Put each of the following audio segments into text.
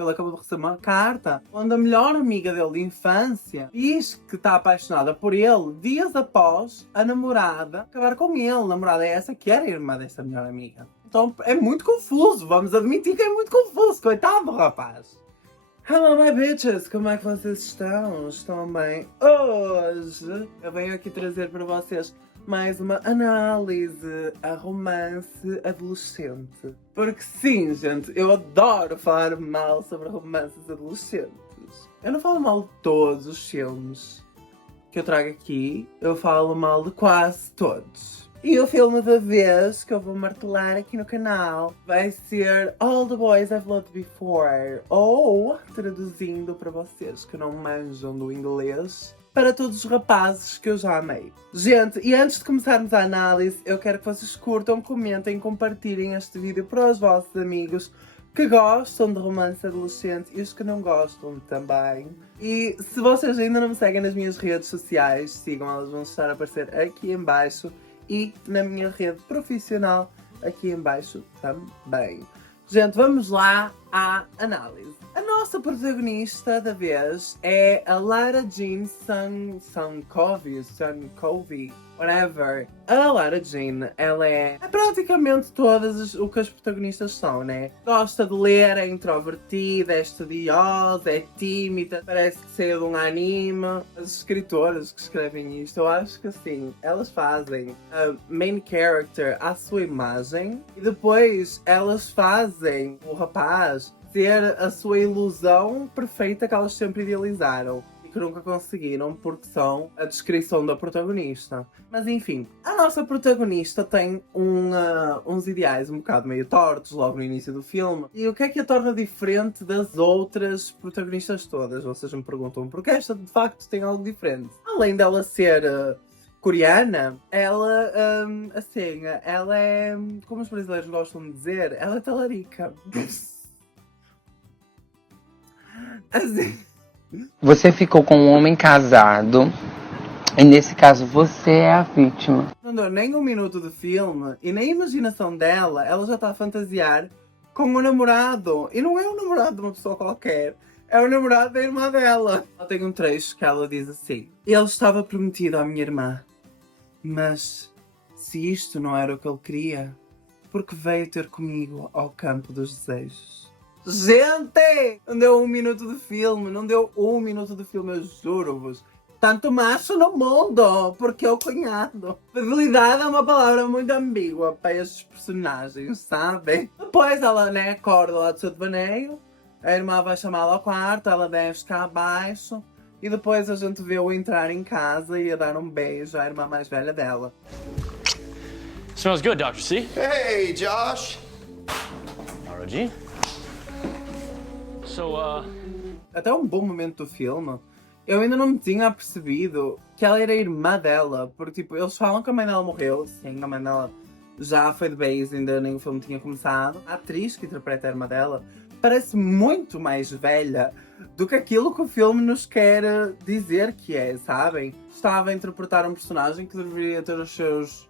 que ele acabou de receber uma carta onde a melhor amiga dele de infância diz que está apaixonada por ele dias após a namorada acabar com ele. A namorada é essa que era a irmã dessa melhor amiga. Então é muito confuso, vamos admitir que é muito confuso, coitado do rapaz. Hello my bitches, como é que vocês estão? Estão bem? Hoje eu venho aqui trazer para vocês mais uma análise a romance adolescente. Porque sim, gente, eu adoro falar mal sobre romances adolescentes. Eu não falo mal de todos os filmes que eu trago aqui, eu falo mal de quase todos. E o filme da vez que eu vou martelar aqui no canal vai ser All the Boys I've Loved Before. Ou, traduzindo para vocês que não manjam do inglês, para todos os rapazes que eu já amei. Gente, e antes de começarmos a análise, eu quero que vocês curtam, comentem, compartilhem este vídeo para os vossos amigos que gostam de romance adolescente e os que não gostam também. E se vocês ainda não me seguem nas minhas redes sociais, sigam, elas vão estar a aparecer aqui em baixo. E na minha rede profissional aqui em baixo também. Gente, vamos lá à análise. A nossa protagonista da vez é a Lara Jean Suncovi, whatever. A Lara Jean, ela é praticamente todas o que as protagonistas são, né? Gosta de ler, é introvertida, é estudiosa, é tímida, parece que saiu de um anime. As escritoras que escrevem isto, eu acho que assim, elas fazem a main character à sua imagem e depois elas fazem o rapaz ter a sua ilusão perfeita que elas sempre idealizaram e que nunca conseguiram porque são a descrição da protagonista. Mas enfim, a nossa protagonista tem uns ideais um bocado meio tortos logo no início do filme. E o que é que a torna diferente das outras protagonistas todas? Vocês me perguntam porque esta de facto tem algo diferente. Além dela ser coreana, ela, assim, ela é, como os brasileiros gostam de dizer, ela é talarica. Assim. Você ficou com um homem casado e nesse caso você é a vítima. Não deu nem um minuto de filme e nem a imaginação dela, ela já está a fantasiar com o namorado. E não é o namorado de uma pessoa qualquer, é o namorado da irmã dela. Ela tem um trecho que ela diz assim: ele estava prometido à minha irmã, mas se isto não era o que ele queria, porque veio ter comigo ao campo dos desejos. Gente! Não deu um minuto de filme, não deu um minuto de filme, eu juro-vos. Tanto macho no mundo, porque é o cunhado. Fidelidade é uma palavra muito ambígua para estes personagens, sabem? Depois ela, né, acorda lá do seu devaneio, a irmã vai chamá-la ao quarto, ela desce cá abaixo, e depois a gente vê-o entrar em casa e a dar um beijo à irmã mais velha dela. Smells good, Dr. C. Hey, Josh. Lara Jean. Até um bom momento do filme, eu ainda não me tinha apercebido que ela era a irmã dela, porque tipo, eles falam que a mãe dela morreu, sim, a mãe dela já foi de base, ainda nem o filme tinha começado. A atriz que interpreta a irmã dela parece muito mais velha do que aquilo que o filme nos quer dizer que é, sabem? Estava a interpretar um personagem que deveria ter os seus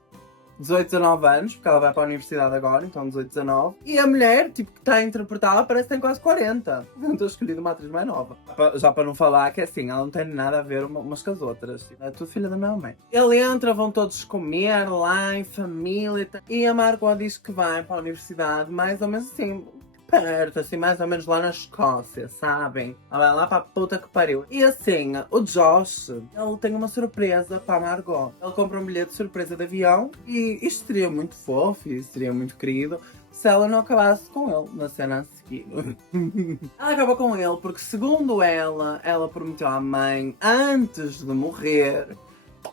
18, 19 anos, porque ela vai para a universidade agora, então 18, 19. E a mulher, tipo, que está a interpretá-la parece que tem quase 40. Não estou escolhendo uma atriz mais nova. Já para não falar que assim, ela não tem nada a ver umas com as outras. É tudo filha da minha mãe. Ele entra, vão todos comer lá em família. E a Margot diz que vai para a universidade, mais ou menos assim, perto, assim, mais ou menos lá na Escócia, sabem? Ela vai lá para a puta que pariu. E assim, o Josh, ele tem uma surpresa para a Margot. Ele compra um bilhete de surpresa de avião e isto seria muito fofo e seria muito querido se ela não acabasse com ele na cena a seguir. Ela acaba com ele porque, segundo ela prometeu à mãe, antes de morrer,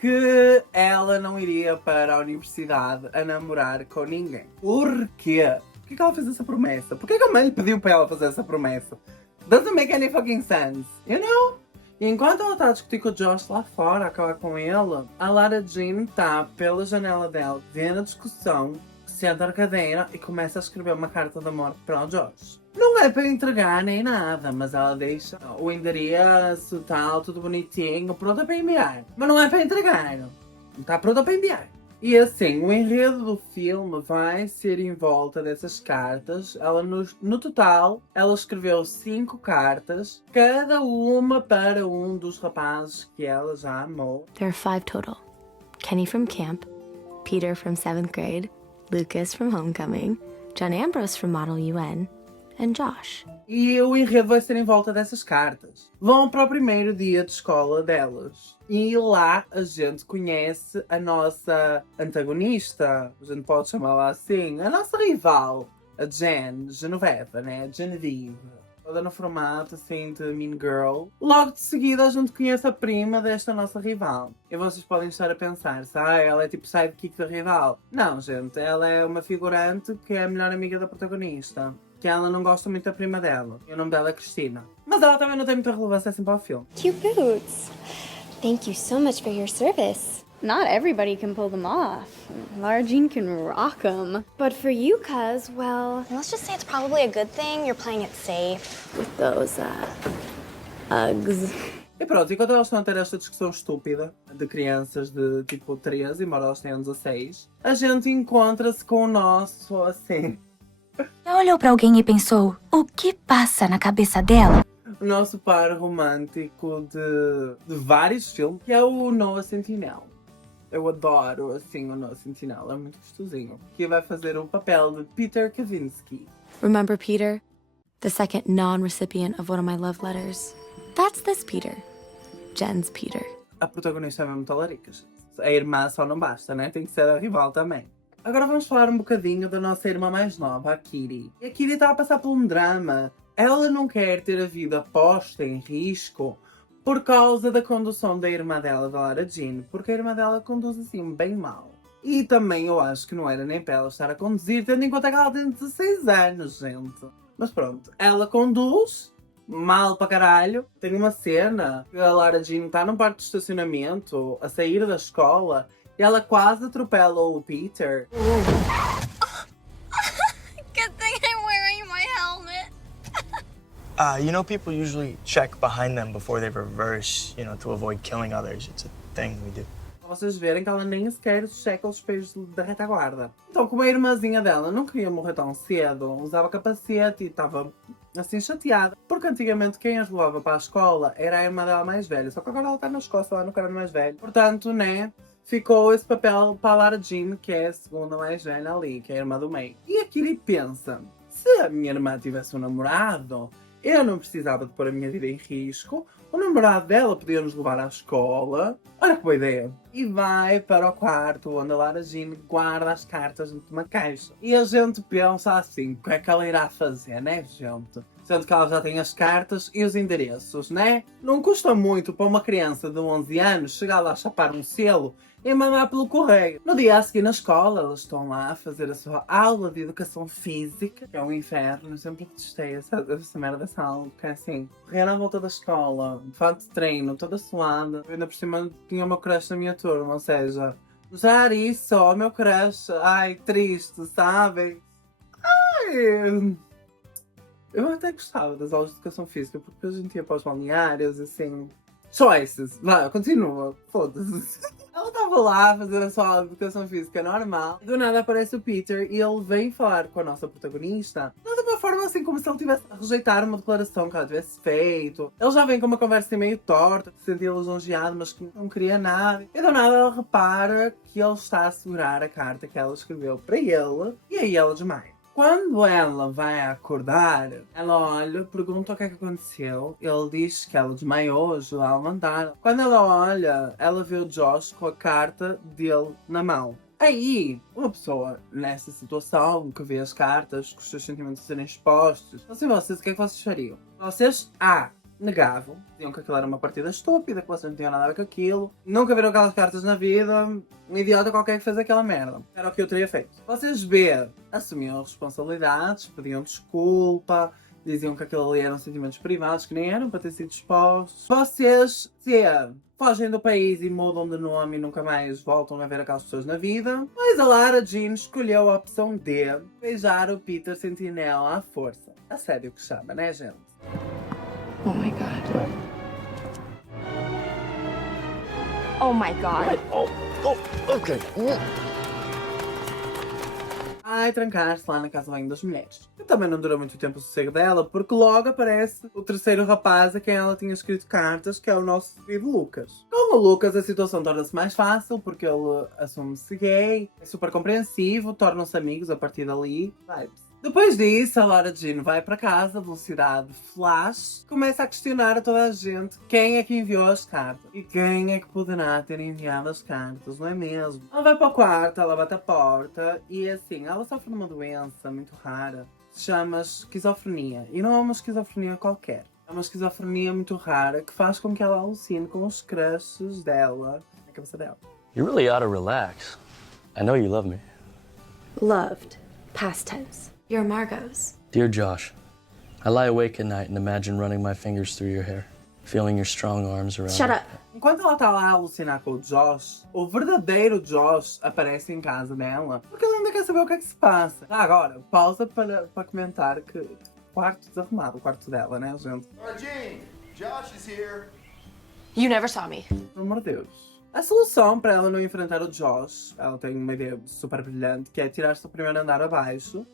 que ela não iria para a universidade a namorar com ninguém. Por quê? Por que ela fez essa promessa? Por que a mãe lhe pediu para ela fazer essa promessa? Doesn't make any fucking sense, you know? E enquanto ela está a discutir com o Josh lá fora, a acabar com ele, a Lara Jean está pela janela dela, vendo a discussão, senta na cadeira e começa a escrever uma carta de amor para o Josh. Não é para entregar nem nada, mas ela deixa o endereço, tal, tudo bonitinho, pronta para enviar. Mas não é para entregar, não está pronta para enviar. E assim, o enredo do filme vai ser em volta dessas cartas. Ela, no total, ela escreveu 5 cartas, cada uma para um dos rapazes que ela já amou. There are 5 total. Kenny from camp, Peter from 7th grade, Lucas from homecoming, John Ambrose from Model UN, and Josh. E o enredo vai ser em volta dessas cartas. Vão para o primeiro dia de escola delas. E lá a gente conhece a nossa antagonista, a gente pode chamá-la assim, a nossa rival, a Genoveva, né? A Genevieve. Toda no formato assim de Mean Girl. Logo de seguida a gente conhece a prima desta nossa rival. E vocês podem estar a pensar, ela é tipo sidekick da rival. Não, gente, ela é uma figurante que é a melhor amiga da protagonista. Que ela não gosta muito da prima dela. E o nome dela é Cristina. Mas ela também não tem muita relevância assim para o filme. Cute boots. Thank you so much for your service. Not everybody can pull them off. Lara Jean can rock them. But for you, cuz, well, let's just say it's probably a good thing you're playing it safe. With those, Uggs. E pronto, enquanto elas estão a ter esta discussão estúpida de crianças de tipo 13, embora elas tenham 16, a gente encontra-se com o nosso, assim, Já olhou pra alguém e pensou, o que passa na cabeça dela? o nosso par romântico de vários filmes, que é o Noah Centineo. Eu adoro, assim, o Noah Centineo, é muito gostosinho. Que vai fazer o papel de Peter Kavinsky. Remember Peter? The second non-recipient of one of my love letters? That's this Peter. Jen's Peter. A protagonista é mesmo talarica. A irmã só não basta, né? Tem que ser a rival também. Agora vamos falar um bocadinho da nossa irmã mais nova, a Kitty. E a Kitty está a passar por um drama. Ela não quer ter a vida posta em risco por causa da condução da irmã dela, da Lara Jean. Porque a irmã dela conduz assim, bem mal. E também eu acho que não era nem para ela estar a conduzir, tendo em conta que ela tem 16 anos, gente. Mas pronto, ela conduz mal para caralho. Tem uma cena que a Lara Jean está num parque de estacionamento, a sair da escola, e ela quase atropela o Peter. Good thing I'm wearing my helmet. You know, people usually check behind them before they reverse, to avoid killing others. It's a thing we do. Pra vocês verem que ela nem sequer checa os espelhos da retaguarda. Então, como a irmãzinha dela não queria morrer tão cedo, usava capacete e estava assim chateada. Porque antigamente quem as levava para a escola era a irmã dela mais velha. Só que agora ela está na escola, lá no cara mais velho. Portanto, né, ficou esse papel para a Lara Jean, que é a segunda mais velha ali, que é a irmã do meio. E a Kitty pensa, se a minha irmã tivesse um namorado, eu não precisava de pôr a minha vida em risco. O namorado dela podia nos levar à escola. Olha que boa ideia. E vai para o quarto onde a Lara Jean guarda as cartas dentro de uma caixa. E a gente pensa assim, o que é que ela irá fazer, né, gente? Sendo que ela já tem as cartas e os endereços, né? Não custa muito para uma criança de 11 anos chegar lá a chapar um selo e mandar pelo correio. No dia a seguir na escola, elas estão lá a fazer a sua aula de educação física, que é um inferno. Eu sempre detestei essa merda dessa aula, porque é assim, correr à volta da escola, de fato de treino, toda suada. Eu ainda por cima tinha uma crush na minha turma, ou seja, usar isso, ó, meu crush, ai, triste, sabem? Ai... Eu até gostava das aulas de educação física, porque a gente ia para os balneários, assim... Choices! Vai, continua. Foda-se. Ela estava lá a fazer a sua aula de educação física normal. E do nada aparece o Peter e ele vem falar com a nossa protagonista. Não de uma forma assim como se ele tivesse a rejeitar uma declaração que ela tivesse feito. Ele já vem com uma conversa meio torta, se sentia lisonjeado, mas que não queria nada. E do nada ela repara que ele está a segurar a carta que ela escreveu para ele. E aí ela desmaia. Quando ela vai acordar, ela olha, pergunta o que é que aconteceu. Ele diz que ela desmaiou, ajudou a levantar. Quando ela olha, ela vê o Josh com a carta dele na mão. Aí, uma pessoa nessa situação, que vê as cartas, com os seus sentimentos serem expostos, assim, vocês, o que é que vocês fariam? Vocês, negavam, diziam que aquilo era uma partida estúpida, que vocês não tinham nada a ver com aquilo, nunca viram aquelas cartas na vida, um idiota qualquer que fez aquela merda. Era o que eu teria feito. Vocês B, assumiam as responsabilidades, pediam desculpa, diziam que aquilo ali eram sentimentos privados que nem eram para ter sido expostos. Vocês C, fogem do país e mudam de nome e nunca mais voltam a ver aquelas pessoas na vida. Mas a Lara Jean escolheu a opção D, beijar o Peter Sentinel à força. A sério que chama, né, gente? Oh my God. Oh my god. Okay. Ai, trancar-se lá na casa de banho das mulheres. E também não dura muito tempo o sossego dela, porque logo aparece o terceiro rapaz a quem ela tinha escrito cartas, que é o nosso querido Lucas. Com o Lucas a situação torna-se mais fácil, porque ele assume-se gay, é super compreensivo, tornam-se amigos a partir dali. Vibes. Depois disso, a Lara Jean vai para casa, velocidade flash, começa a questionar a toda a gente quem é que enviou as cartas e quem é que poderá ter enviado as cartas, não é mesmo? Ela vai para o quarto, ela bate a porta e assim, ela sofre de uma doença muito rara, se chama esquizofrenia. E não é uma esquizofrenia qualquer, é uma esquizofrenia muito rara que faz com que ela alucine com os crushes dela na cabeça dela. You really ought to relax. I know you love me. Loved. Past tense. You're Margot's. Dear Josh, I lie awake at night and imagine running my fingers through your hair, feeling your strong arms around Shut me. up. Enquanto ela está lá a alucinar com o Josh, o verdadeiro Josh aparece em casa dela, porque ela ainda quer saber o que é que se passa. Agora, pausa para comentar que quarto desarrumado, o quarto dela, né, gente? Jean, Josh is here. You never saw me. Pelo amor de Deus. A solução para ela não enfrentar o Josh, ela tem uma ideia super brilhante, que é tirar-se do primeiro andar abaixo.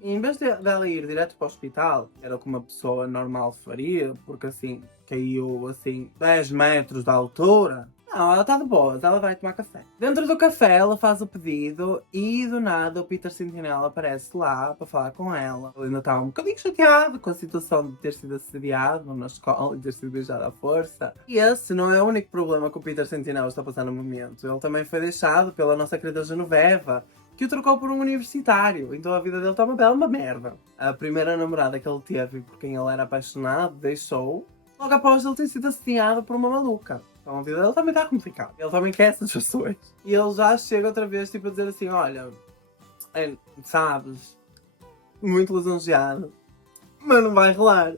E em vez dela ir direto para o hospital, era o que uma pessoa normal faria, porque assim, caiu assim 10 metros de altura. Não, ela está de boas, ela vai tomar café. Dentro do café, ela faz o pedido e do nada o Peter Sentinela aparece lá para falar com ela. Ele ainda está um bocadinho chateado com a situação de ter sido assediado na escola e ter sido beijado à força. E esse não é o único problema que o Peter Sentinela está passando no momento. Ele também foi deixado pela nossa querida Genoveva, que o trocou por um universitário, então a vida dele está uma bela merda. A primeira namorada que ele teve, por quem ele era apaixonado, deixou logo após ele ter sido assediado por uma maluca. Então a vida dele também está complicada. Ele também quer essas pessoas. E ele já chega outra vez tipo a dizer assim, olha, sabes, muito lisonjeado, mas não vai rolar,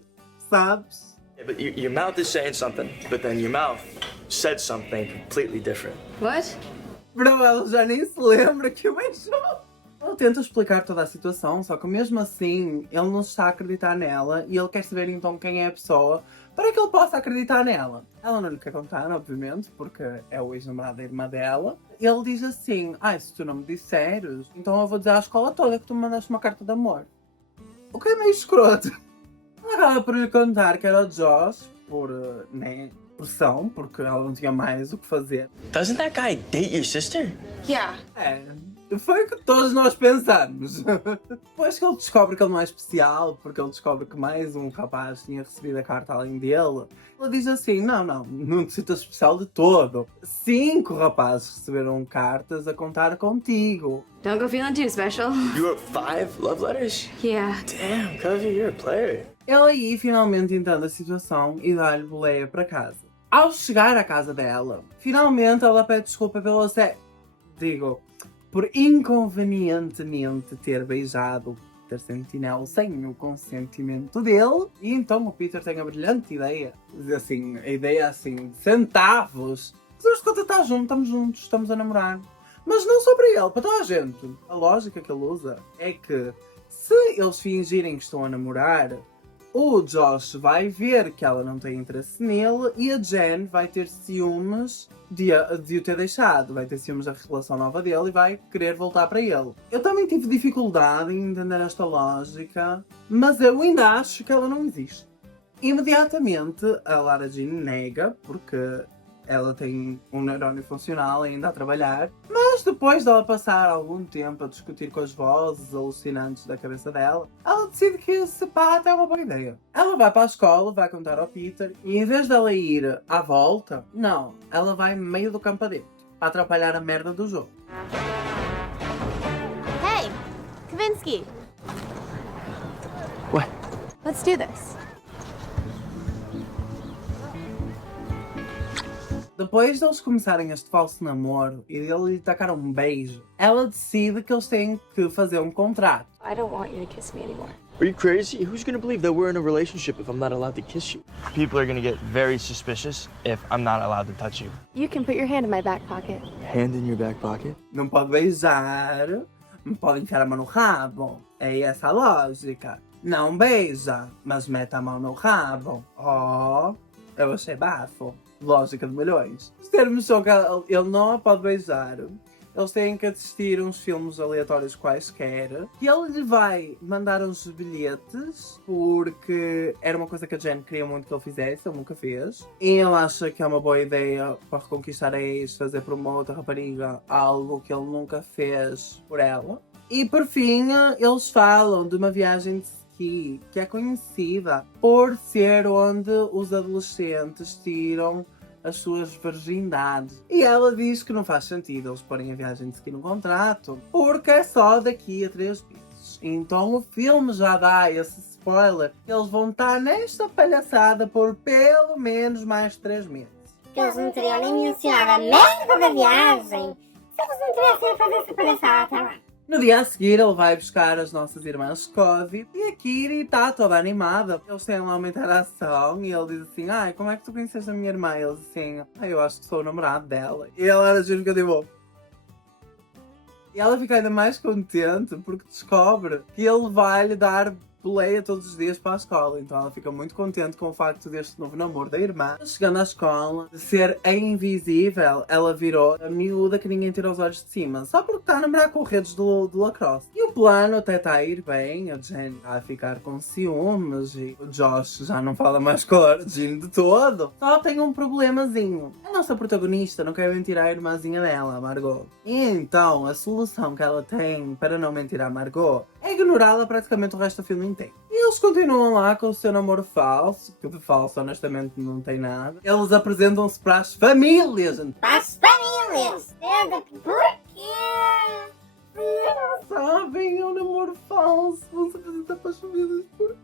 sabes? Yeah, but your mouth is saying something, but then your mouth said something completely different. What? Bro, ela já nem se lembra que o beijou. Ela tenta explicar toda a situação, só que mesmo assim ele não está a acreditar nela e ele quer saber então quem é a pessoa para que ele possa acreditar nela. Ela não lhe quer contar, obviamente, porque é o ex-namorado da irmã dela. Ele diz assim, se tu não me disseres, então eu vou dizer à escola toda que tu me mandaste uma carta de amor. O que é meio escroto. Ela acaba por lhe contar que era o Josh, por pressão, porque ela não tinha mais o que fazer. Doesn't that guy date your sister? Yeah. Foi o que todos nós pensamos. Depois que ele descobre que ele não é especial, porque ele descobre que mais um rapaz tinha recebido a carta além dele, ele diz assim, não te sintas especial de todo. 5 rapazes receberam cartas a contar contigo. Don't go feeling too special. You wrote 5 love letters? Yeah. Damn, Covey, you're a player. Ele aí finalmente entende a situação e dá-lhe boleia para casa. Ao chegar à casa dela, finalmente ela pede desculpa pelo por inconvenientemente ter beijado o Peter Sentinel sem o consentimento dele. E então o Peter tem a brilhante ideia, assim, a ideia assim, de centavos. Mas de conta está junto, estamos juntos, estamos a namorar. Mas não só para ele, para toda a gente. A lógica que ele usa é que se eles fingirem que estão a namorar, o Josh vai ver que ela não tem interesse nele e a Jen vai ter ciúmes de o ter deixado. Vai ter ciúmes da relação nova dele e vai querer voltar para ele. Eu também tive dificuldade em entender esta lógica, mas eu ainda acho que ela não existe. Imediatamente a Lara Jean nega, porque ela tem um neurónio funcional ainda a trabalhar, mas depois dela passar algum tempo a discutir com as vozes alucinantes da cabeça dela, ela decide que esse pato é uma boa ideia. Ela vai para a escola, vai contar ao Peter, e em vez dela ir à volta, não, ela vai no meio do campo adentro, para atrapalhar a merda do jogo. Hey, Kavinsky. What? Let's do this. Depois deles começarem este falso namoro e dele lhe tacar um beijo, ela decide que eles têm que fazer um contrato. I don't want you to kiss me anymore. Are you crazy? Who's gonna believe that we're in a relationship if I'm not allowed to kiss you? People are gonna get very suspicious if I'm not allowed to touch you. You can put your hand in my back pocket. Hand in your back pocket? Não pode beijar, não pode enfiar a mão no rabo. É essa a lógica. Não beija, mas mete a mão no rabo. Oh, eu achei bafo. Lógica de milhões. Os termos são que ele não a pode beijar. Eles têm que assistir uns filmes aleatórios quaisquer. E ele lhe vai mandar uns bilhetes, porque era uma coisa que a Jen queria muito que ele fizesse, ele nunca fez. E ele acha que é uma boa ideia para reconquistar a ex, fazer por uma outra rapariga algo que ele nunca fez por ela. E por fim, eles falam de uma viagem de ski que é conhecida por ser onde os adolescentes tiram as suas virgindades. E ela diz que não faz sentido eles porem a viagem de ski no contrato, porque é só daqui a 3 meses. Então o filme já dá esse spoiler que eles vão estar nesta palhaçada por pelo menos mais 3 meses. Que eles não teriam nem mencionado a merda da viagem se eles não tivessem a fazer essa palhaçada, tá lá. No dia a seguir, ele vai buscar as nossas irmãs Cody e a Kiri está toda animada. Eles têm lá uma interação e ele diz assim: ai, como é que tu conheces a minha irmã? E eles assim: ai, eu acho que sou o namorado dela. E ela era fica tipo... E ela fica ainda mais contente porque descobre que ele vai lhe dar boleia todos os dias para a escola. Então ela fica muito contente com o facto deste novo namoro da irmã. Chegando à escola, de ser a invisível, ela virou a miúda que ninguém tira os olhos de cima, só porque está a namorar com redes do lacrosse. E o plano até está a ir bem, a Jen está a ficar com ciúmes e o Josh já não fala mais com a Jean de todo. Só tem um problemazinho. A nossa protagonista não quer mentir à irmãzinha dela, a Margot. E então, a solução que ela tem para não mentir à Margot é ignorá-la praticamente o resto do filme inteiro. E eles continuam lá com o seu namoro falso, que de falso honestamente não tem nada. Eles apresentam-se para as famílias. Para as famílias! Porquê? Não sabem, é um namoro falso. Vão se apresentar para as famílias. Porquê?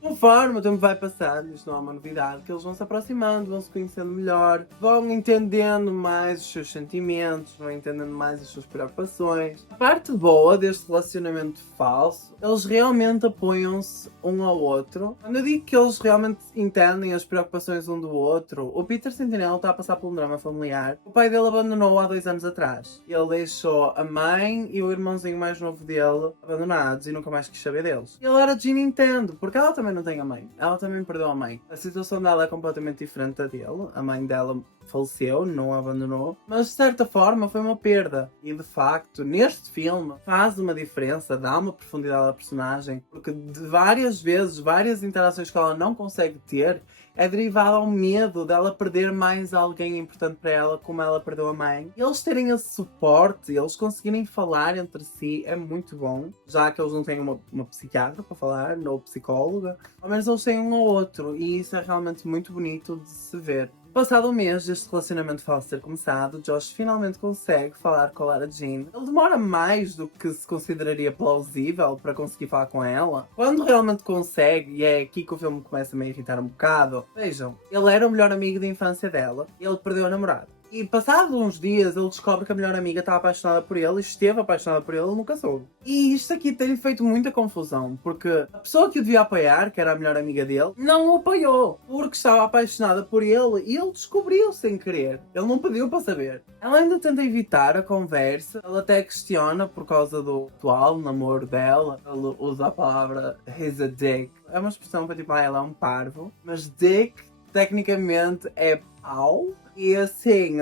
Conforme o tempo vai passando, isto não é uma novidade, que eles vão se aproximando, vão se conhecendo melhor, vão entendendo mais os seus sentimentos, vão entendendo mais as suas preocupações. A parte boa deste relacionamento falso, eles realmente apoiam-se um ao outro. Quando eu digo que eles realmente entendem as preocupações um do outro, o Peter Sentinel está a passar por um drama familiar. O pai dele abandonou-o há 2 anos atrás. Ele deixou a mãe e o irmãozinho mais novo dele abandonados e nunca mais quis saber deles. E agora a Jean entende, porque ela também não tem a mãe. Ela também perdeu a mãe. A situação dela é completamente diferente da dele. A mãe dela faleceu, não a abandonou. Mas de certa forma foi uma perda. E de facto, neste filme, faz uma diferença, dá uma profundidade à personagem. Porque de várias vezes, várias interações que ela não consegue ter, é derivado ao medo dela perder mais alguém importante para ela, como ela perdeu a mãe. E eles terem esse suporte, eles conseguirem falar entre si, é muito bom. Já que eles não têm uma psiquiatra para falar, ou psicóloga, ao menos eles têm um ou outro. E isso é realmente muito bonito de se ver. Passado um mês deste relacionamento falso ter começado, Josh finalmente consegue falar com a Lara Jean. Ele demora mais do que se consideraria plausível para conseguir falar com ela. Quando realmente consegue, e é aqui que o filme começa a me irritar um bocado, vejam, ele era o melhor amigo de infância dela e ele perdeu a namorada. E passados uns dias ele descobre que a melhor amiga está apaixonada por ele e esteve apaixonada por ele e nunca soube. E isto aqui tem feito muita confusão, porque a pessoa que o devia apoiar, que era a melhor amiga dele, não o apoiou, porque estava apaixonada por ele e ele descobriu sem querer. Ele não pediu para saber. Ela ainda tenta evitar a conversa, ela até questiona por causa do atual namoro dela. Ele usa a palavra he's a dick. É uma expressão para tipo, ela é um parvo, mas dick tecnicamente é pau. E assim,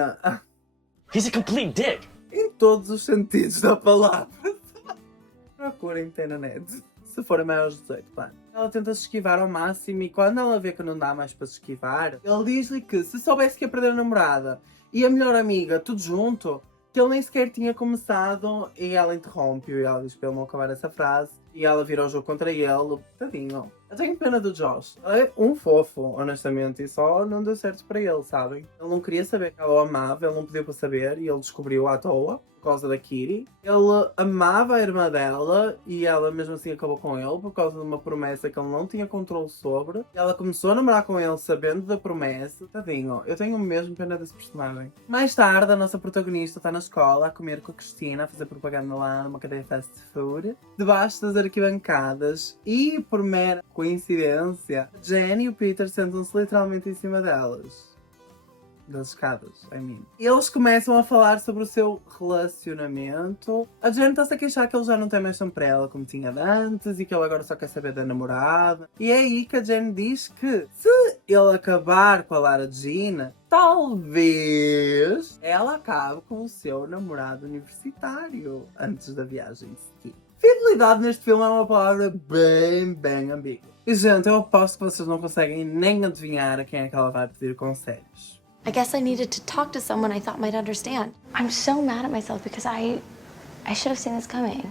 He's a complete dick! em todos os sentidos da palavra. Procurem ter na net, se forem maiores de 18, claro. Ela tenta se esquivar ao máximo e quando ela vê que não dá mais para se esquivar, ele diz-lhe que se soubesse que ia perder a namorada e a melhor amiga, tudo junto, que ele nem sequer tinha começado e ela interrompe-o e ela diz para ele não acabar essa frase e ela vira o jogo contra ele. Tadinho. Eu tenho pena do Josh. Ele é um fofo, honestamente, e só não deu certo para ele, sabem? Ele não queria saber que ela o amava, ele não pediu para saber e ele descobriu à toa, por causa da Kiri. Ele amava a irmã dela e ela mesmo assim acabou com ele por causa de uma promessa que ele não tinha controle sobre. E ela começou a namorar com ele sabendo da promessa. Tadinho, eu tenho mesmo pena desse personagem. Mais tarde, a nossa protagonista está na escola a comer com a Cristina, a fazer propaganda lá numa cadeia de fast food, debaixo das arquibancadas e, por mera coincidência, Jen e o Peter sentam-se literalmente em cima delas. das escadas, Eles começam a falar sobre o seu relacionamento. A Jen está-se a queixar que ele já não tem mais tempo para ela como tinha de antes e que ele agora só quer saber da namorada. E é aí que a Jen diz que se ele acabar com a Lara Jean, talvez ela acabe com o seu namorado universitário antes da viagem de ski. Fidelidade neste filme é uma palavra bem ambígua. E gente, eu aposto que vocês não conseguem nem adivinhar a quem é que ela vai pedir conselhos. I guess I needed to talk to someone I thought might understand. I'm so mad at myself because I should have seen this coming.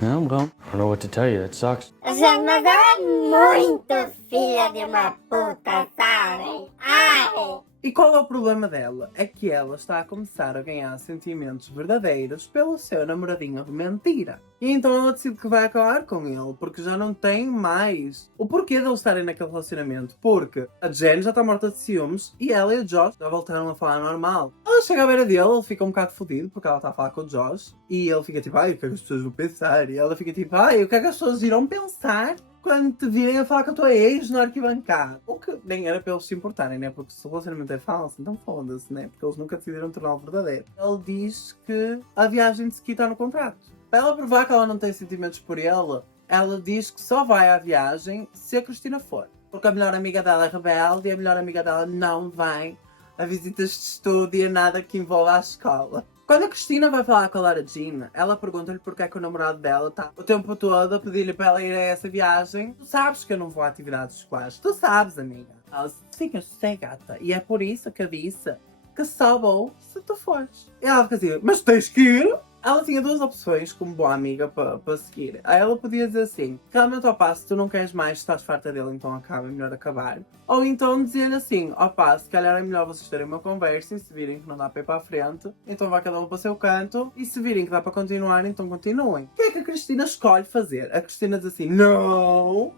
No, well, I don't know what to tell you. It sucks. Gente, mas ela é muito filha de uma puta, sabe? Ai! E qual é o problema dela? É que ela está a começar a ganhar sentimentos verdadeiros pelo seu namoradinho de mentira. E então ela decide que vai acabar com ele, porque já não tem mais o porquê de eles estarem naquele relacionamento. Porque a Jen já está morta de ciúmes e ela e o Josh já voltaram a falar normal. Ela chega à beira dele, ele fica um bocado fodido porque ela está a falar com o Josh. E ele fica tipo, ai, o que é que as pessoas vão pensar? E ela fica tipo, ai, o que é que as pessoas irão pensar quando te virem a falar com a tua ex no arquibancada? O que nem era para eles se importarem, né? Porque se o relacionamento é falso, então foda-se, né? Porque eles nunca decidiram torná-lo verdadeiro. Ele diz que a viagem de ski está no contrato. Para ela provar que ela não tem sentimentos por ele, ela diz que só vai à viagem se a Cristina for. Porque a melhor amiga dela é rebelde e a melhor amiga dela não vai a visitas de estudo e a nada que envolva a escola. Quando a Cristina vai falar com a Lara Jean, ela pergunta-lhe porque é que o namorado dela está o tempo todo a pedir-lhe para ela ir a essa viagem. Tu sabes que eu não vou a atividades escolares. Tu sabes, amiga. Ela diz, sim, eu sei, gata. E é por isso que eu disse que só vou se tu fores. E ela fica assim, mas tens que ir? Ela tinha duas opções como boa amiga para seguir. Aí ela podia dizer assim, realmente ao passo, tu não queres mais, estás farta dele, então acaba, é melhor acabar. Ou então dizer-lhe assim, ao passo, se calhar é melhor vocês terem uma conversa e se virem que não dá para ir para a frente, então vai cada um para o seu canto. E se virem que dá para continuar, então continuem. O que é que a Cristina escolhe fazer? A Cristina diz assim, não,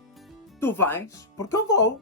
tu vais, porque eu vou.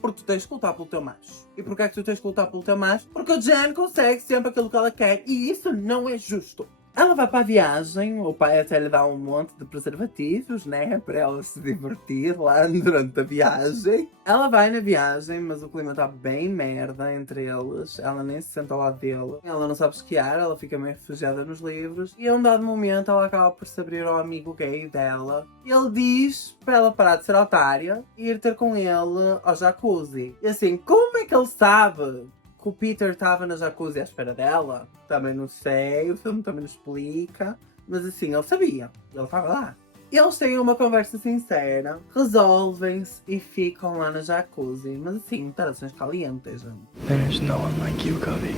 Porque tu tens que lutar pelo teu macho. E porquê é que tu tens que lutar pelo teu macho? Porque a Jen consegue sempre aquilo que ela quer e isso não é justo. Ela vai para a viagem, o pai até lhe dá um monte de preservativos, né? Para ela se divertir lá durante a viagem. Ela vai na viagem, mas o clima está bem merda entre eles. Ela nem se senta ao lado dele. Ela não sabe esquiar, ela fica meio refugiada nos livros. E a um dado momento ela acaba por se abrir ao amigo gay dela. E ele diz para ela parar de ser otária e ir ter com ele ao jacuzzi. E assim, como é que ele sabe que o Peter estava na jacuzzi à espera dela? Também não sei, o filme também não explica. Mas assim, ele sabia, ele estava lá. Eles têm uma conversa sincera, resolvem-se e ficam lá na jacuzzi. Mas assim, interações calientes, gente. There's no one like you, Cody.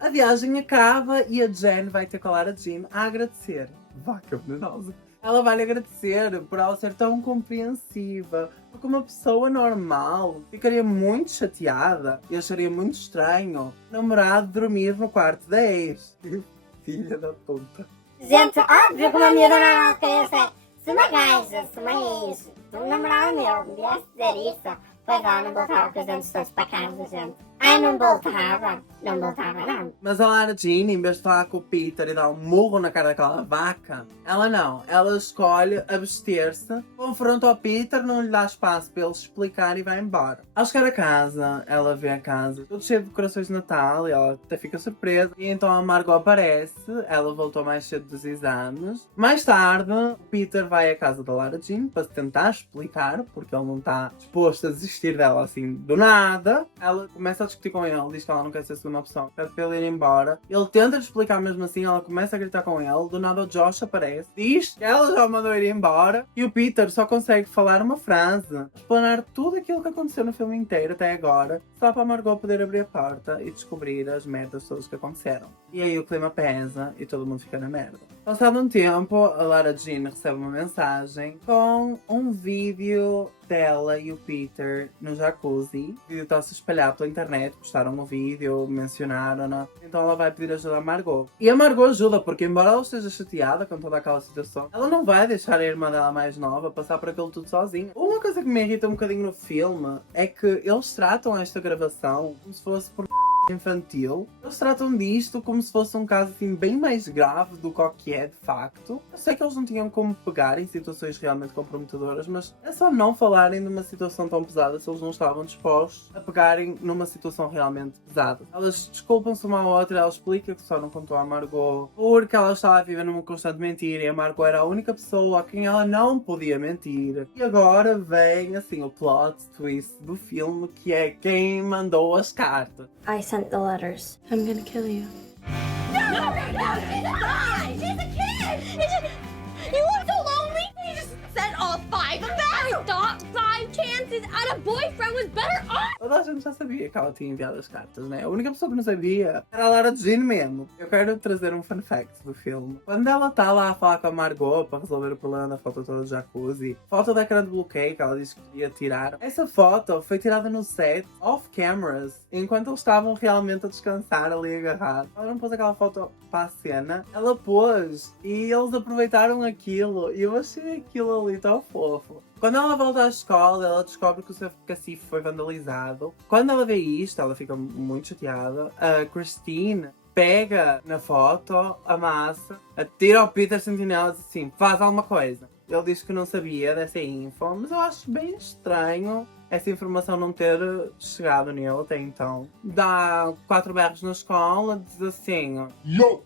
A viagem acaba e a Jen vai ter com a Lara Jean a agradecer. Vaca venenosa. Ela vai lhe agradecer por ela ser tão compreensiva. Porque uma pessoa normal ficaria muito chateada e acharia muito estranho o namorado dormir no quarto da ex. Filha da puta. Gente, óbvio que uma miúda normal queria ser. Se uma gaja, se uma ex, um namorado meu me viesse dizer isso, pois ela não voltava com os dentes todos para casa, gente. Ai, não voltava não. Mas a Lara Jean, em vez de falar com o Peter e dar um murro na cara daquela vaca, ela não. Ela escolhe abster-se, confronta o Peter, não lhe dá espaço para ele explicar e vai embora. Ao chegar a casa, ela vê a casa tudo cheio de decorações de Natal e ela até fica surpresa. E então a Margot aparece, ela voltou mais cedo dos exames. Mais tarde, o Peter vai à casa da Lara Jean para tentar explicar, porque ele não está disposto a desistir dela assim do nada. Ela começa a discutir com ele, diz que ela não quer ser a segunda opção, pede para ele ir embora. Ele tenta explicar mesmo assim, ela começa a gritar com ele, do nada o Josh aparece, diz que ela já mandou ir embora e o Peter só consegue falar uma frase, explanar tudo aquilo que aconteceu no filme inteiro até agora, só para a Margot poder abrir a porta e descobrir as merdas todas que aconteceram. E aí o clima pesa e todo mundo fica na merda. Passado um tempo, a Lara Jean recebe uma mensagem com um vídeo dela e o Peter no jacuzzi. O vídeo está-se a espalhar pela internet, postaram o vídeo, mencionaram-na. Então ela vai pedir ajuda à Margot. E a Margot ajuda, porque embora ela esteja chateada com toda aquela situação, ela não vai deixar a irmã dela mais nova passar por aquilo tudo sozinha. Uma coisa que me irrita um bocadinho no filme é que eles tratam esta gravação como se fosse por infantil. Eles tratam disto como se fosse um caso assim bem mais grave do que o que é de facto. Eu sei que eles não tinham como pegar em situações realmente comprometedoras, mas é só não falarem de uma situação tão pesada se eles não estavam dispostos a pegarem numa situação realmente pesada. Elas desculpam-se uma à outra, ela explica que só não contou à Margot porque ela estava a viver numa constante mentira e a Margot era a única pessoa a quem ela não podia mentir. E agora vem assim o plot twist do filme, que é quem mandou as cartas. I sent the letters. I'm gonna kill you. No! He's a kid! You look so lonely! He just sent all 5 of them! I thought 5 chances at a boyfriend was better off! Toda a gente já sabia que ela tinha enviado as cartas, né? A única pessoa que não sabia era a Lara Jean mesmo. Eu quero trazer um fun fact do filme. Quando ela tá lá a falar com a Margot para resolver o problema da foto toda do jacuzzi, foto da cara de bloqueio que ela disse que queria tirar, essa foto foi tirada no set, off cameras, enquanto eles estavam realmente a descansar ali agarrados. Ela não pôs aquela foto para a cena, ela pôs e eles aproveitaram aquilo e eu achei aquilo ali tão fofo. Quando ela volta à escola, ela descobre que o seu cacifo foi vandalizado. Quando ela vê isto, ela fica muito chateada. A Christine pega na foto, amassa, atira ao Peter Sentinel e diz assim, faz alguma coisa. Ele diz que não sabia dessa info, mas eu acho bem estranho essa informação não ter chegado nele até então. Dá 4 berros na escola, diz assim... Yo!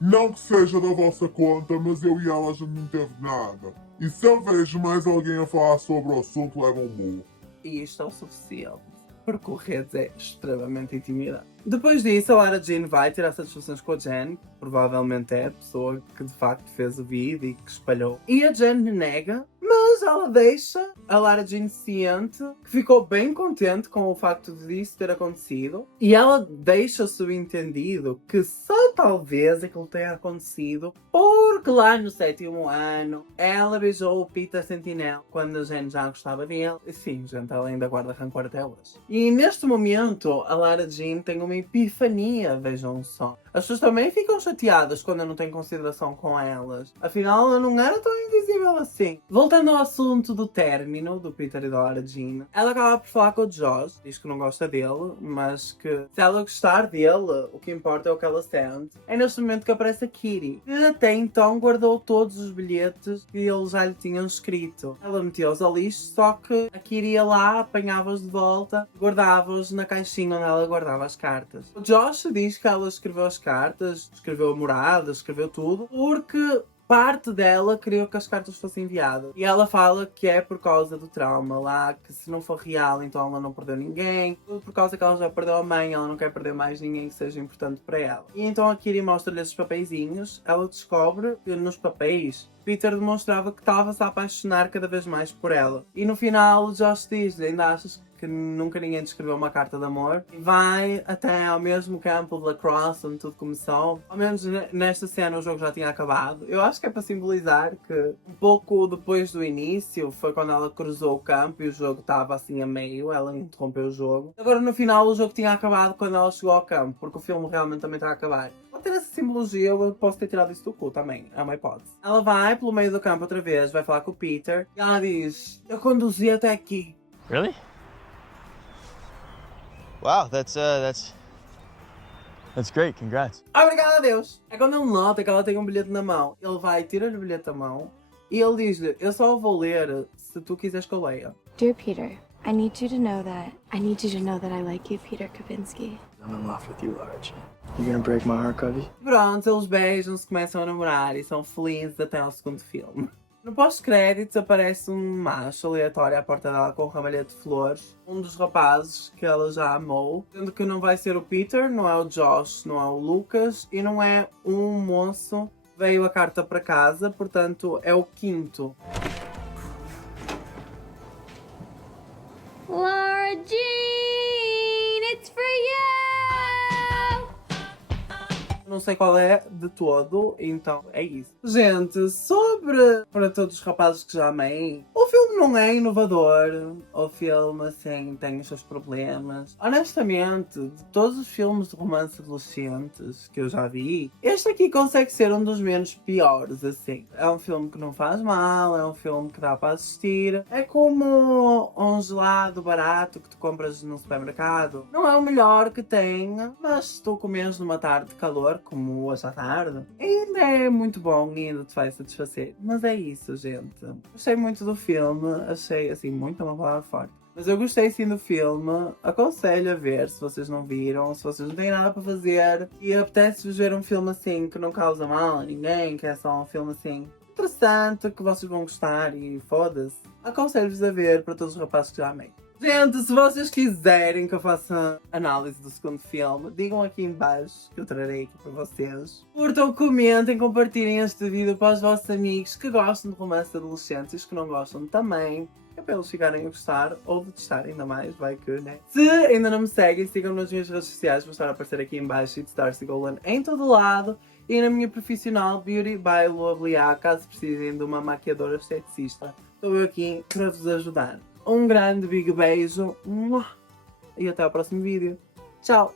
Não que seja da vossa conta, mas eu e ela a gente não teve nada. E se eu vejo mais alguém a falar sobre o assunto, leva um burro. E isto é o suficiente, porque o Reds é extremamente intimidante. Depois disso, a Lara Jean vai tirar satisfações com a Jen, que provavelmente é a pessoa que de facto fez o vídeo e que espalhou. E a Jen nega, mas ela deixa a Lara Jean ciente, que ficou bem contente com o facto disso ter acontecido. E ela deixa subentendido que só talvez aquilo tenha acontecido porque lá no 7º ano ela beijou o Peter Sentinel quando a Jen já gostava dele. E sim, gente, ela ainda guarda rancor até hoje. E neste momento, a Lara Jean tem uma epifania, vejam só. As pessoas também ficam chateadas quando eu não tenho consideração com elas. Afinal, ela não era tão invisível assim. Voltando ao assunto do término do Peter e da Lara Jean, ela acaba por falar com o Josh, diz que não gosta dele, mas que se ela gostar dele, o que importa é o que ela sente. É neste momento que aparece a Kitty, que até então guardou todos os bilhetes que eles já lhe tinham escrito. Ela meteu-os ao lixo, só que a Kitty ia lá, apanhava-os de volta, guardava-os na caixinha onde ela guardava as cartas. O Josh diz que ela escreveu as cartas, escreveu a morada, escreveu tudo, porque parte dela queria que as cartas fossem enviadas. E ela fala que é por causa do trauma lá, que se não for real, então ela não perdeu ninguém. Tudo por causa que ela já perdeu a mãe, ela não quer perder mais ninguém que seja importante para ela. E então a Kitty mostra-lhe esses papeizinhos. Ela descobre que nos papéis Peter demonstrava que estava-se a apaixonar cada vez mais por ela. E no final o Josh diz-lhe, ainda achas que nunca ninguém te escreveu uma carta de amor? E vai até ao mesmo campo de lacrosse onde tudo começou. Ao menos nesta cena o jogo já tinha acabado. Eu acho que é para simbolizar que um pouco depois do início foi quando ela cruzou o campo e o jogo estava assim a meio, ela interrompeu o jogo. Agora no final o jogo tinha acabado quando ela chegou ao campo, porque o filme realmente também está a acabar. Pode ter essa simbologia, eu posso ter tirado isso do cu também, é uma hipótese. Ela vai pelo meio do campo outra vez, vai falar com o Peter e ela diz, eu conduzi até aqui. Really? Wow, that's great. Congrats. Obrigado a Deus! É quando ele nota que ela tem um bilhete na mão, ele vai tirar o bilhete da mão e ele diz-lhe, eu só vou ler se tu quiseres que eu leia. Dear Peter, I need you to know that I like you, Peter Kapinski. I'm in love with you, Lara Jean. You gonna break my heart, Covey? Pronto, eles beijam-se, começam a namorar e são felizes até ao segundo filme. No pós-créditos aparece um macho aleatório à porta dela com um ramalhete de flores. Um dos rapazes que ela já amou. Sendo que não vai ser o Peter, não é o Josh, não é o Lucas e não é um moço. Veio a carta para casa, portanto é o 5º. Lara Jean, it's for you! Não sei qual é de todo, então é isso. Gente, sobre Para Todos os Rapazes que Já Amei, o filme não é inovador. O filme, assim, tem os seus problemas. Honestamente, de todos os filmes de romance adolescentes que eu já vi, este aqui consegue ser um dos menos piores, assim. É um filme que não faz mal, é um filme que dá para assistir. É como um gelado barato que tu compras no supermercado. Não é o melhor que tenha, mas se tu comes numa tarde de calor, como hoje à tarde, ainda é muito bom e ainda te vai satisfazer. Mas é isso, gente. Gostei muito do filme, achei, assim, muito uma palavra forte. Mas eu gostei sim do filme, aconselho a ver se vocês não viram, se vocês não têm nada para fazer e apetece-vos ver um filme assim que não causa mal a ninguém, que é só um filme assim interessante, que vocês vão gostar e foda-se. Aconselho-vos a ver Para Todos os Rapazes que Já Amei. Gente, se vocês quiserem que eu faça análise do segundo filme, digam aqui em baixo que eu trarei aqui para vocês. Curtam, comentem, compartilhem este vídeo para os vossos amigos que gostam de romance adolescentes e os que não gostam também. É para eles ficarem a gostar ou detestar ainda mais, vai que, né? Se ainda não me seguem, sigam nas minhas redes sociais, vão estar a aparecer aqui em baixo, It's Darcy Golden em todo lado. E na minha profissional Beauty by Lua Bliá, caso precisem de uma maquiadora esteticista, estou eu aqui para vos ajudar. Um grande big beijo e até ao próximo vídeo. Tchau!